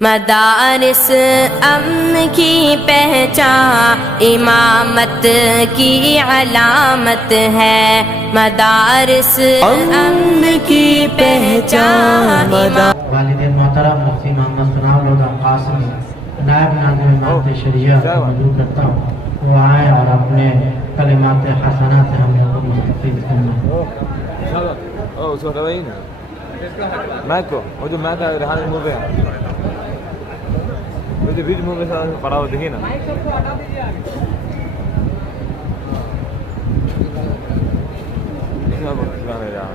مدارس امن کی پہچان امامت کی علامت ہے، مدارس امن کی پہچان والد محترم مفتی محمد سناب لوگا قاسمی نائب ناظم امامت شریعہ کو مدعو کرتا ہوں وہ آئیں اور اپنے کلمات حسنات سے ہم لوگوں کو مستفید کرنا. Marco, hoy me ata Rehan movie. Hoy video movie sa padao dekhi na. Isme bahut gaane yaar.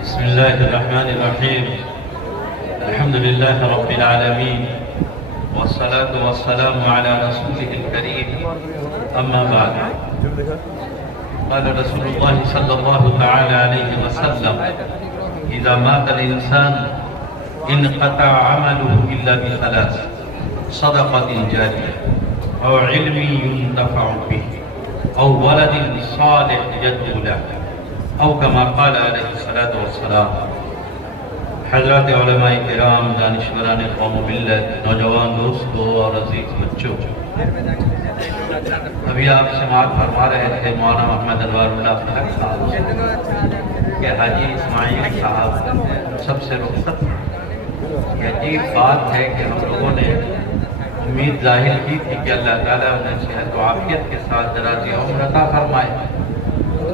بسم الله الرحمن الرحيم. الحمد لله رب العالمين والصلاة والسلام على رسوله الكريم أما بعد. قال رسول الله صلى الله تعالى عليه وسلم إذا مات الإنسان انقطع عمله إلا بثلاث: صدقة جارية أو علم ينتفع به أو ولد صالح يدعو له او كما قال علیہ الصلوۃ والسلام. حضرات علماء کرام، دانشوران قوم و ملت، نوجوان دوستوں اور عزیز بچوں، ابھی آپ سماعت فرما رہے تھے مولانا محمد انوار اللہ فلک صاحب کہ حاجی اسماعیل صاحب سب سے رخصت. یہ عجیب بات ہے کہ ہم لوگوں نے امید ظاہر کی تھی کہ اللہ تعالیٰ انہیں صحت و عافیت کے ساتھ دراز عمر عطا فرمائے،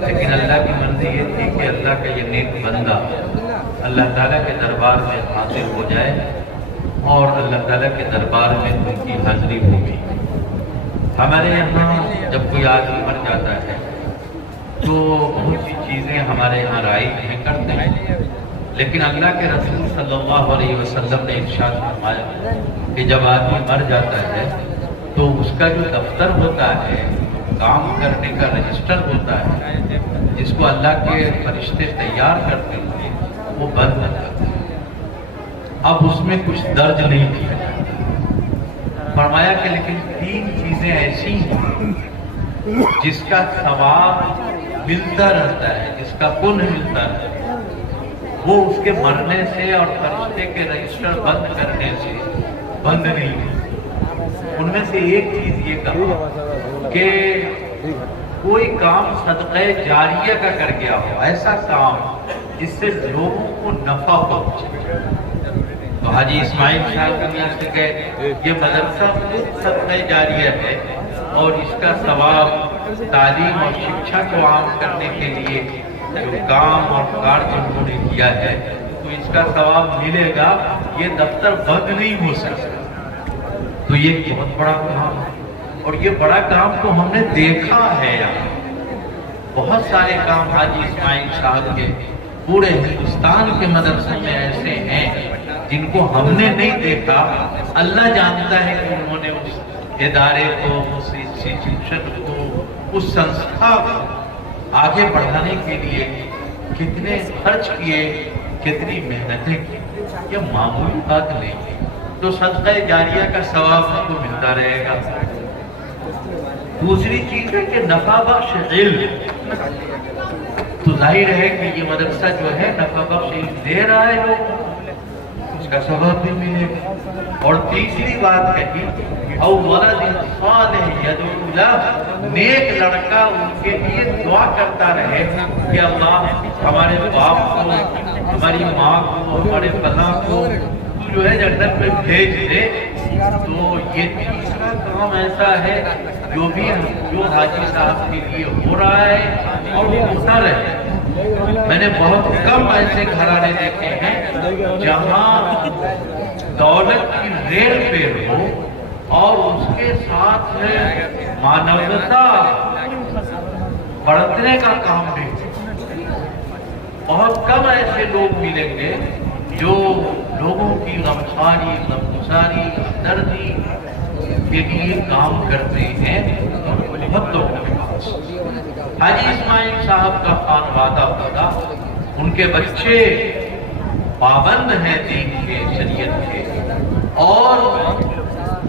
لیکن اللہ کی مرضی یہ تھی کہ اللہ کا یہ نیک بندہ اللہ تعالیٰ کے دربار میں حاضر ہو جائے اور اللہ تعالیٰ کے دربار میں ان کی حاضری ہوگی. ہمارے یہاں جب کوئی آدمی مر جاتا ہے تو بہت سی چیزیں ہمارے یہاں رائج ہیں، کرتے ہیں، لیکن اللہ کے رسول صلی اللہ علیہ وسلم نے ارشاد فرمایا کہ جب آدمی مر جاتا ہے تو اس کا جو دفتر ہوتا ہے، کام کرنے کا رجسٹر ہوتا ہے، جس کو اللہ کے فرشتے تیار کرتے ہیں، وہ بند ہو جاتا ہے. اب اس میں کچھ درج نہیں کیا جاتا. فرمایا کہ لیکن تین چیزیں ایسی ہیں جس کا ثواب ملتا رہتا ہے، جس کا پنیہ ملتا ہے، وہ اس کے مرنے سے اور فرشتے کے رجسٹر بند کرنے سے بند نہیں ہوتی. ان میں سے ایک چیز یہ کہا کہ کوئی کام صدقہ جاریہ کا کر گیا ہو، ایسا کام جس سے لوگوں کو نفع پہنچے. تو حاجی اسماعیل صاحب کا میاں سے کہ یہ مدرسہ خود صدقہ جاریہ ہے اور اس کا ثواب تعلیم اور شکشا کو عام کرنے کے لیے جو کام اور کارج انہوں نے کیا ہے تو اس کا ثواب ملے گا. یہ دفتر بند نہیں ہو سکتا. تو یہ بہت بڑا کام ہے اور یہ بڑا کام تو ہم نے دیکھا ہے. یہاں بہت سارے کام حاجی اسماعیل صاحب کے پورے ہندوستان کے مدرسوں میں ایسے ہیں جن کو ہم نے نہیں دیکھا. اللہ جانتا ہے کہ انہوں نے اس ادارے کو، اس انسٹیٹیوشن کو، اس سنستھا کو آگے بڑھانے کے لیے کتنے خرچ کیے، کتنی محنتیں کی. یہ معمولی بات نہیں ہے. تو صدقہ جاریہ کا ثواب ہم کو ملتا رہے گا. دوسری چیز ہے کہ نفع بخش علم. تو ظاہر ہے کہ یہ مدرسہ جو ہے نفع بخش علم دے رہا ہے لوگوں کو، اس کا ثواب بھی ملے گا. اور تیسری بات ہے کہ او ولد صالح یدعو لہ، نیک لڑکا ان کے لیے دعا کرتا رہے کہ اللہ ہمارے باپ کو، ہماری ماں کو، ہمارے فلاں کو جو ہے جنت میں بھیج دے. تو یہ تیسرا کام ایسا ہے جو حاجی صاحب کے لیے ہو رہا ہے اور وہ ہوتا رہے. میں نے بہت کم ایسے گھرانے دیکھے ہیں جہاں دولت کی ریل پہ ہو اور اس کے ساتھ مانوتا बढ़तने का काम नहीं। बहुत कम ऐसे लोग मिलेंगे जो लोगों की गमखारी, गमगुसारी, दर्दी के लिए काम करते हैं। बहुत लोग हाजी इस्माइल साहब का खानवादा होगा, उनके बच्चे पाबंद हैं दीन के, शरीयत के, और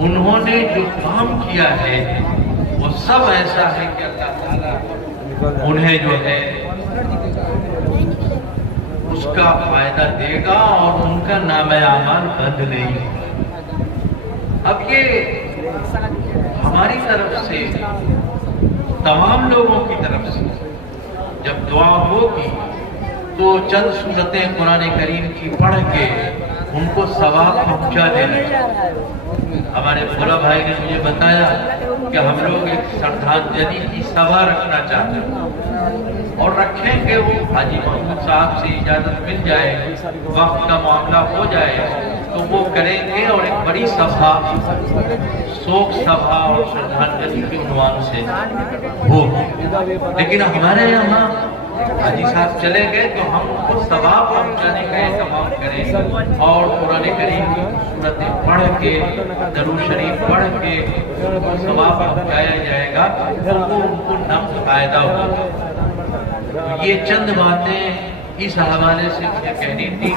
उन्होंने जो काम किया है वो सब ऐसा है कि अल्लाह ताला उन्हें जो है उसका फायदा देगा और उनका नामे आमाल बंद नहीं होगा। अब ये हमारी तरफ से, तमाम लोगों की तरफ से जब दुआ होगी तो चंद सूरतें कुरान करीम की पढ़ के उनको सवाब पहुंचा देना चाहिए। हमारे भोला भाई ने मुझे बताया कि हम लोग एक श्रद्धांजलि की सभा रखना चाहते हैं और रखेंगे। वो हाजी महमूद साहब से इजाजत मिल जाए, वक्त का मामला हो जाए तो वो करेंगे और एक बड़ी सभा, शोक सभा और श्रद्धांजलि के उन्वान से होगी। लेकिन हमारे यहाँ हाजी साहब चले गए तो हम उनको सवाब पहुंचाने का इंतजाम करें और कुरान करीम की सूरतें पढ़ के, दरूद शरीफ पढ़ के उनको सवाब पहुंचाया जाएगा और वो उनको नफ्स फायदा होगा। तो ये चंद बातें इस हवाले से मुझे कहनी थी।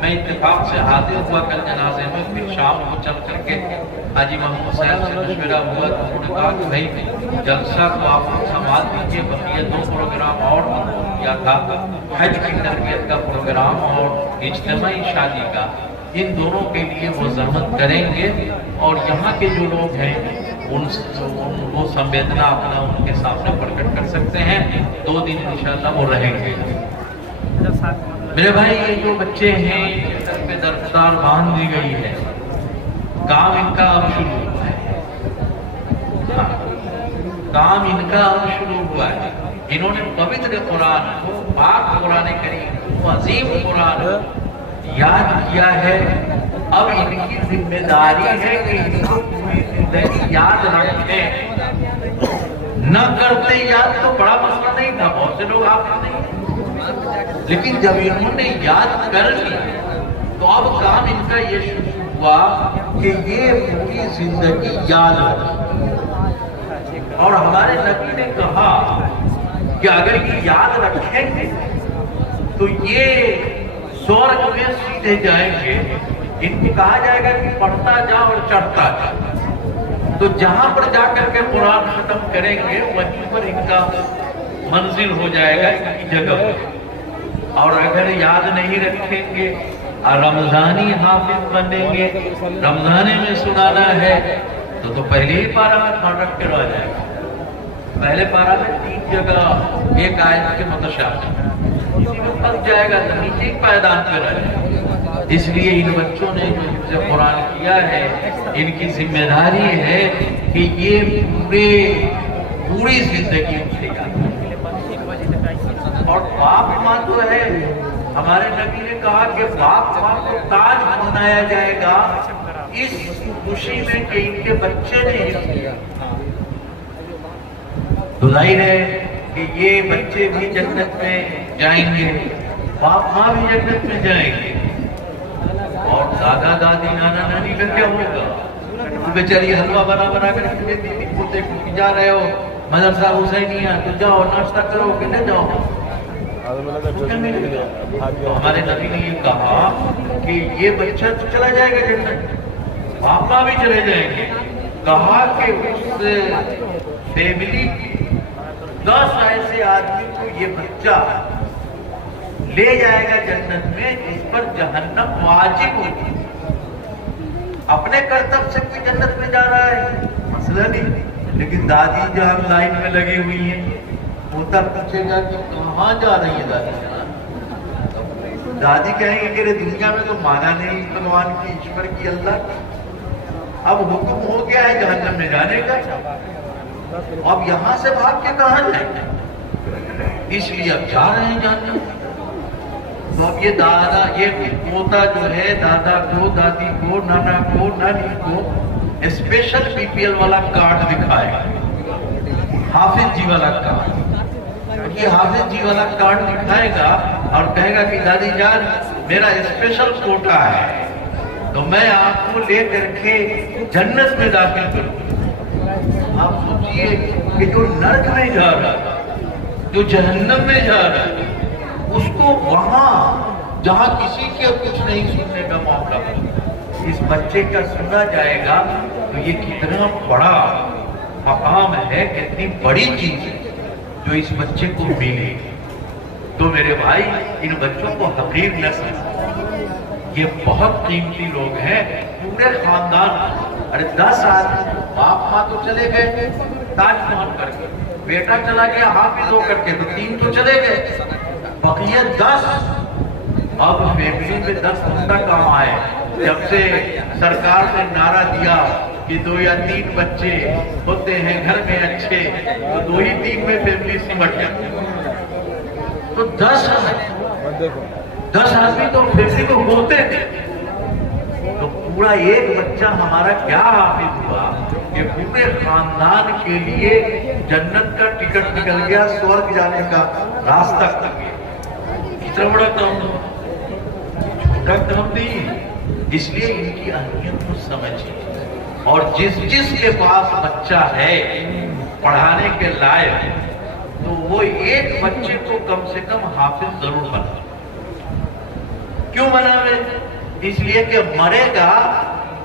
मैं इत्तेफाक से हाजिर हुआ कल जनाजे में, फिर शाम को चल करके हाजी महमूद साहब से मशवरा हुआ तो उन्होंने कहा कि भाई जलसा को आप संभाल दीजिए, बल्कि 2 प्रोग्राम और किया था, हज की तरबियत का प्रोग्राम और इज्तिमाई शादी का, इन दोनों के लिए वो जहमत करेंगे और यहाँ के जो लोग हैं वो संवेदना अपना उनके सामने प्रकट कर सकते हैं। 2 दिन इंशाअल्लाह वो रहेंगे। मेरे भाई ये जो बच्चे हैं इनके सर पे दरदार बांध दी गई है, काम इनका अब शुरू हुआ है। काम इनका अब शुरू हुआ है। इन्होंने पवित्र कुरान को, पाक कुरान करीम को, अजीम कुरान याद किया है। अब इनकी जिम्मेदारी है कि इनको पूरी जिंदगी याद रखें। न करते याद तो बड़ा मसला नहीं था, बहुत से लोग आप नहीं, लेकिन जब इन्होंने याद कर लिया तो अब काम इनका ये शुरू हुआ कि ये पूरी जिंदगी याद रखें। और हमारे नबी ने कहा कि अगर ये याद रखेंगे तो ये स्वर्ग में सीधे जाएंगे। इनको कहा जाएगा कि पढ़ता जा और चढ़ता जा, तो जहां पर जाकर के कुरान खत्म करेंगे वहीं पर इनका मंजिल हो जाएगा, इनकी जगह। और अगर याद नहीं रखेंगे और रमजानी हाफिज बनेंगे, रमजाने में सुनाना है तो पहले ही पारा में ध्यान रख के रह जाएगा। पहले पारा में 3 जगह एक आयत के मुतशाबिह, इसी में फंस जाएगा तो नीचे एक पायदान पे रह जाएगा। इसलिए इन बच्चों ने जो हिफ्ज़ कुरान किया है, इनकी जिम्मेदारी है कि ये पूरी जिंदगी उठेगा। और बाप माँ तो है, हमारे नबी ने कहा कि बाप माँ को ताज बनाया जाएगा इस खुशी में कि इनके बच्चे ने हिफ्ज़ किया। तो जाहिर है कि ये बच्चे भी जन्नत में जाएंगे, बाप माँ भी जन्नत में जाएंगे। और दादा दादी नाना नानी का क्या होगा? बेचारी हलवा बना बना कर दीदी पोते को जा रहे हो मदरसा हुसैनिया, तो जाओ नाश्ता करो कि न जाओ। तो हमारे नबी ने ये कहा कि ये बच्चा तो चला जाएगा जन्नत, पापा भी चले जाएंगे। कहा कि उस फैमिली 10 ऐसे आदमी को ये बच्चा ले जाएगा जन्नत में जिस पर जहन्नम वाजिब होगी। अपने कर्तव्य से कोई जन्नत में जा रहा है मसला नहीं, लेकिन दादी जो हम लाइन में लगी हुई है पोता पूछेगा कि कहाँ जा रही है दादी? दादी कहेंगे कि दुनिया में तो माना नहीं भगवान की, ईश्वर की, अल्लाह की, अब हुक्म हो गया है जहन्नम में जाने का, अब यहाँ से भाग के कहाँ जाएंगे? इसलिए अब जा रहे हैं जानना। तो अब ये दादा, ये पोता जो है दादा को, दादी को, नाना को, नानी को स्पेशल बीपीएल वाला कार्ड दिखाएगा, हाफिज जी वाला कार्ड। ये हाफिज जी वाला कार्ड दिखाए गया और कहेगा कि दादी जान मेरा स्पेशल कोटा है, तो मैं आपको लेकर के जन्नत में दाखिल करूं। आप सोचिए कि जो नर्क में जा रहा है, जो जहन्नम में जा रहा है, उसको वहां जहां किसी के कुछ नहीं सुनने का मौका इस बच्चे का सुना जाएगा, तो ये कितना बड़ा मकाम है, कितनी बड़ी चीज है जो इस बच्चे को मिले। तो मेरे भाई, इन बच्चों को हकीर न समझो, ये बहुत कीमती लोग हैं। पूरे खानदान, अरे 10 आदमी, बाप माँ तो चले गए ताजमहल करके, बेटा चला गया हाफिज हो करके, तो 3 तो चले गए, बकिया 10। अब फैमिली में 10 बंदा कहाँ आए? जब से सरकार ने नारा दिया कि 2 या 3 बच्चे होते हैं घर में अच्छे, तो 2 ही 3 में फैमिली सिमट जाती है। तो 10 आदमी तो फैमिली को होते थे, तो पूरा एक बच्चा हमारा क्या हाफिज हुआ कि पूरे खानदान के लिए जन्नत का टिकट निकल गया, स्वर्ग जाने का रास्ता तक गया। इतना बड़ा काम, छोटा काम नहीं। इसलिए इनकी अहमियत को समझिए, और जिस के पास बच्चा है पढ़ाने के लायक, तो वो एक बच्चे को कम से कम हाफिज जरूर बना। क्यों बनावे? इसलिए कि मरेगा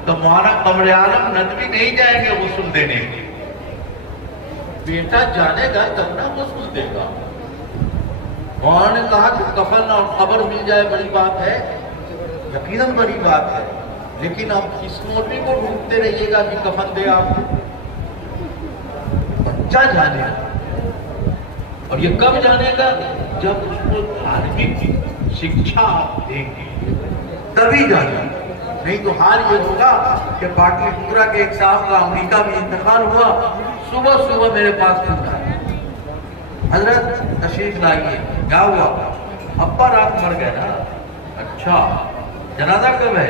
तो मौलाना कमरे आलम नदवी नहीं जाएंगे वसूल देने के, बेटा जानेगा तब ना वसूल देगा। मौलाना ने कहा कि कफन और खबर मिल जाए बड़ी बात है, यकीनन बड़ी बात है, लेकिन आप इस मौलवी को ढूंढते रहिएगा कि कफन दे आपको। बच्चा जानेगा, और ये कब जानेगा? जब उसको धार्मिक शिक्षा आप देंगे तभी जानेगा। नहीं तो हाल ये होगा कि पाटलिपुत्रा के एक साहब का अमेरिका में इंतकाल हुआ, सुबह सुबह मेरे पास पूछा, हजरत तशरीफ लाइए, क्या हुआ? अब्बा रात मर गए ना। अच्छा, जनाजा कब है?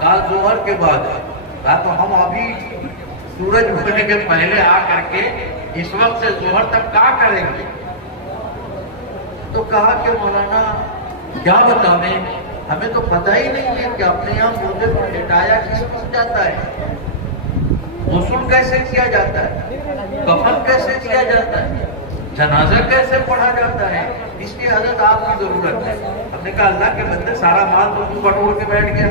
काल जोहर के बाद है। कहा तो हम अभी सूरज उगने के पहले आ करके इस वक्त से जोहर तक क्या करेंगे? तो कहा कि मौलाना क्या बतावें, हमें तो पता ही नहीं है कि अपने यहाँ मुर्दे को लिटाया किस जाता है, गुस्ल कैसे किया जाता है, कफन कैसे किया जाता है, जनाजा कैसे पढ़ा जाता है। इसलिए हजरत आपकी जरूरत है। हमने कहा अल्लाह के बंदे, सारा माल तो तू बटोर के बैठ गया,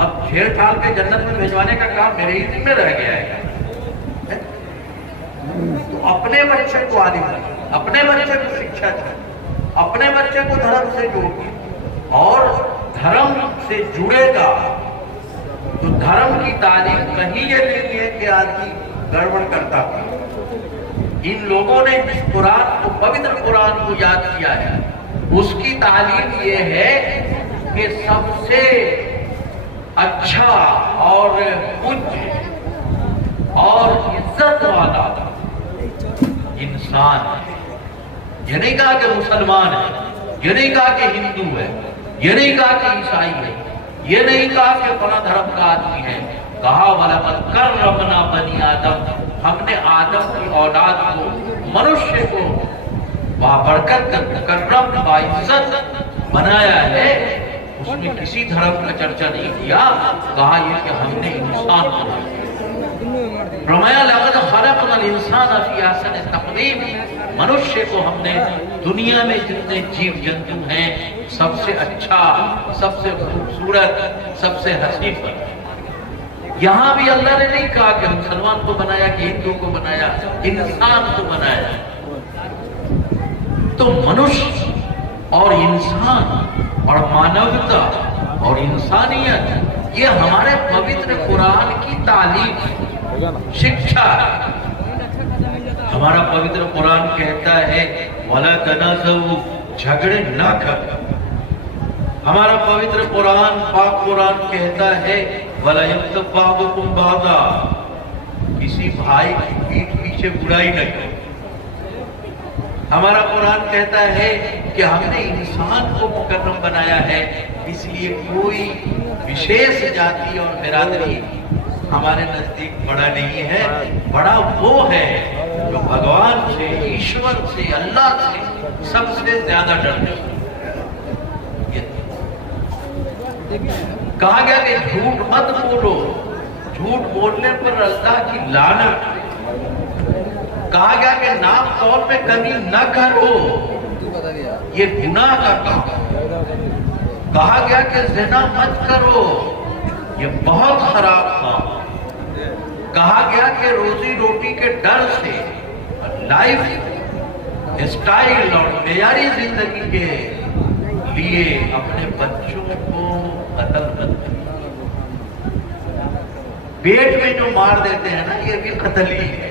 अब छेड़छाड़ के जन्नत में भिजवाने का काम मेरे ही जिम्मे रह गया है। तो अपने बच्चे को आलिम, अपने बच्चे को शिक्षा चाहिए, अपने बच्चे को धर्म से जोड़िए, और धर्म से जुड़ेगा तो धर्म की तालीम कहीं ये नहीं है कि आदमी गड़बड़ करता है। इन लोगों ने जिस कुरान को, पवित्र कुरान को याद किया है, उसकी तालीम ये है कि सबसे अच्छा और पूज्य और इज्जत वाला इंसान है। ये नहीं कहा कि मुसलमान है, ये नहीं कहा कि हिंदू है, ये नहीं कहा कि ईसाई है, ये नहीं कहा कि फला धर्म का आदमी है। कहा वलक़द कर्रमना बनी आदम, हमने आदम की औलाद को, मनुष्य को बाबरकत, मुकर्रम, बाइज्जत बनाया है। उसमें किसी धर्म का चर्चा नहीं किया। कहा यह कि हमने इंसान बनाया। फरमाया लक़द ख़लक़नल इंसान फ़ी अहसनि तक़वीम, मनुष्य को हमने दुनिया में जितने जीव जंतु हैं सबसे अच्छा, सबसे खूबसूरत, सबसे हसीन बनाया। यहाँ भी अल्लाह ने नहीं कहा कि मुसलमान को बनाया कि हिंदू को बनाया, इंसान को बनाया। तो मनुष्य और इंसान और मानवता और इंसानियत, ये हमारे पवित्र कुरान की तालीम, शिक्षा। हमारा पवित्र कुरान कहता है वला तनाज़उ, झगड़े ना करो। हमारा पवित्र कुरान, पाक कुरान कहता है वला यग़्तब बाज़ुकुम बाज़ा, किसी भाई की पीठ पीछे बुराई न करो। हमारा कुरान कहता है कि हमने इंसान को मुकर्रम बनाया है, इसलिए कोई विशेष जाति और बिरादरी हमारे नजदीक बड़ा नहीं है। बड़ा वो है جو بھگوان سے، ایشور سے، اللہ سے سب سے زیادہ ڈرتے ہیں۔ کہا گیا کہ جھوٹ مت بولو، جھوٹ بولنے پر اللہ کی لعنت۔ کہا گیا کہ نام طور پہ کمی نہ کرو، یہ گناہ کا کام۔ کہا گیا کہ زنا مت کرو، یہ بہت خراب کام۔ کہا گیا کہ روزی روٹی کے ڈر سے لائف اسٹائل اور معیاری زندگی کے لیے اپنے بچوں کو قتل مت کرو۔ پیٹ میں جو مار دیتے ہیں نا، یہ بھی قتل ہی ہے۔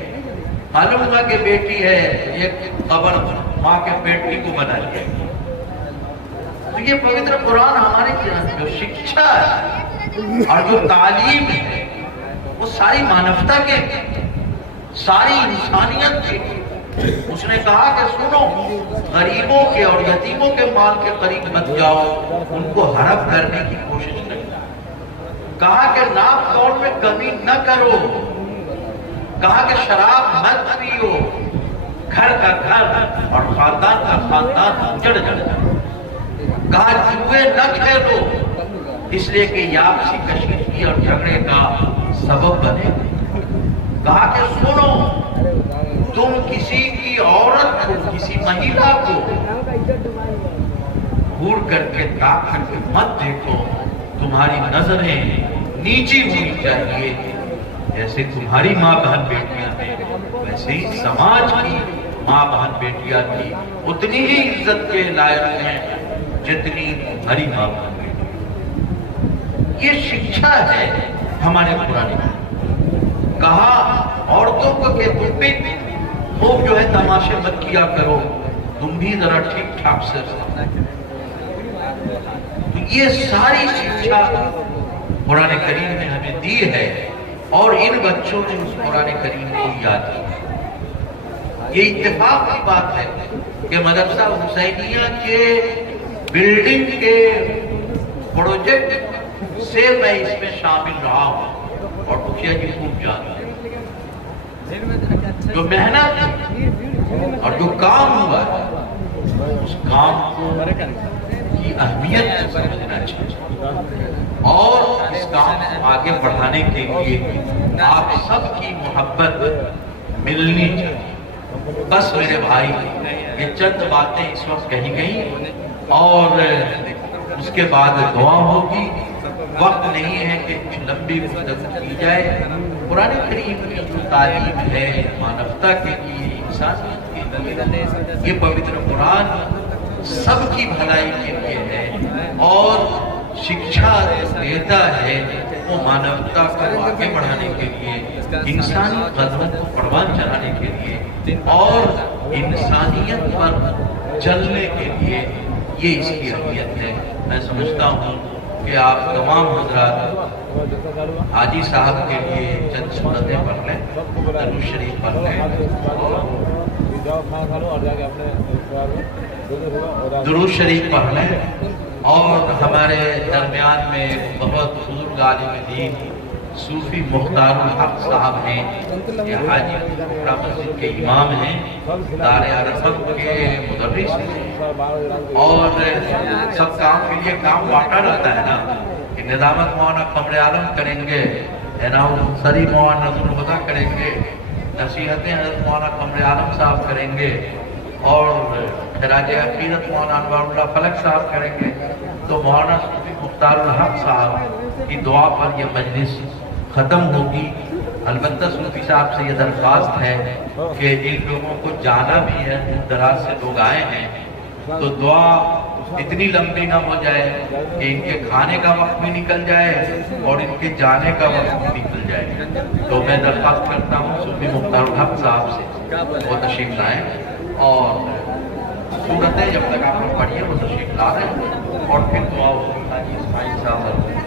معلوم ہوا کہ بیٹی ہے، ایک قبر ماں کے بیٹی کو بنا لیا۔ تو یہ پوتر قرآن ہماری جو شکشا ہے اور جو تعلیم ہے وہ ساری مانوتا کے، ساری انسانیت کے۔ اس نے کہا کہ سنو، غریبوں کے اور یتیموں کے مال کے قریب مت جاؤ، ان کو ہڑپ کرنے کی کوشش نہیں۔ کہا کہ ناپ توڑ میں کمی نہ کرو۔ کہا کہ شراب مت پیو، گھر کا گھر اور خاندان کا خاندان اجڑ جائے۔ کہا جوئے نہ کھیلو، اس لیے کہ یہ آپسی کشیدگی اور جھگڑے کا سبب بنے۔ کہا کہ سنو، تم کسی کی عورت کو، کسی مہیلا کو گھور کر کے تاک کر کے مت دیکھو، تمہاری نظریں نیچی ہونی چاہیے۔ جیسے تمہاری ماں بہن بیٹیاں ہیں، ویسے ہی سماج کی ماں بہن بیٹیاں تھی اتنی ہی عزت کے لائق ہیں جتنی تمہاری ماں بہن بیٹیاں۔ یہ شکشا ہے ہمارے قرآن میں۔ کہا عورتوں کو کہ تم بھی خوب جو ہے تماشے مت کیا کرو، تم بھی ذرا ٹھیک ٹھاک سے رہو۔ تو یہ ساری شکشا قرآن کریم نے ہمیں دی ہے، اور ان بچوں نے اس قرآن کریم کو یاد کیا۔ یہ اتفاق کی بات ہے کہ مدرسہ حسینیہ کے بلڈنگ کے پروجیکٹ سے میں اس میں شامل رہا ہوں، اور مکھیا جی خوب جانتے ہیں۔ جو محنت اور جو کام ہوا ہے، اس کام کی اہمیت سمجھنا چاہیے، اور اس کام کو آگے بڑھانے کے لیے آپ سب کی محبت ملنی چاہیے۔ بس میرے بھائی، یہ چند باتیں اس وقت کہی گئی، اور اس کے بعد دعا ہوگی۔ وقت نہیں ہے کہ کچھ لمبی گفتگو کی جائے۔ قرآن کریم کی جو تعلیم ہے مانوتا کے لیے، انسانیت کے لیے، یہ پوتر قرآن سب کی بھلائی کے لیے ہے، اور شکشا دیتا ہے وہ مانوتا کو آگے بڑھانے کے لیے، انسانی قدروں کو پروان چڑھانے کے لیے، اور انسانیت پر چلنے کے لیے۔ یہ اس کی اہمیت ہے۔ میں سمجھتا ہوں کہ آپ تمام حضرات حاجی صاحب کے لیے چند سنتیں پڑھ لیں، درود شریف پڑھ لیں، درود شریف پڑھ لیں، اور ہمارے درمیان میں بہت بزرگ عالم دین صوفی مختار الحق صاحب ہیں، یہ حاجی ٹکڑا مسجد کے امام ہیں، دار عرفت کے مدرس ہیں، اور سب کام کے لیے کام بانٹا رہتا ہے نا، کہ نظامت مولانا قمر عالم کریں گے، سری مولانا نظر الہدیٰ کریں گے، نصیحتیں حضرت مولانا قمر عالم صاحب کریں گے، اور خراج عقیدت مولانا انوار اللہ فلک صاحب کریں گے، تو مولانا صوفی مختار الحق صاحب کی دعا پر یہ مجلس ختم ہوگی۔ البتہ صوفی صاحب سے یہ درخواست ہے کہ ان لوگوں کو جانا بھی ہے، دور دراز سے لوگ آئے ہیں، تو دعا اتنی لمبی نہ ہو جائے کہ ان کے کھانے کا وقت بھی نکل جائے اور ان کے جانے کا وقت بھی نکل جائے۔ تو میں درخواست کرتا ہوں صوفی مختار الحق صاحب سے وہ تشریف لائیں، اور صورتیں جب تک آپ لوگ پڑھیے وہ تشریف لا رہے ہیں، اور پھر دعا ہوگی حاجی اسماعیل صاحب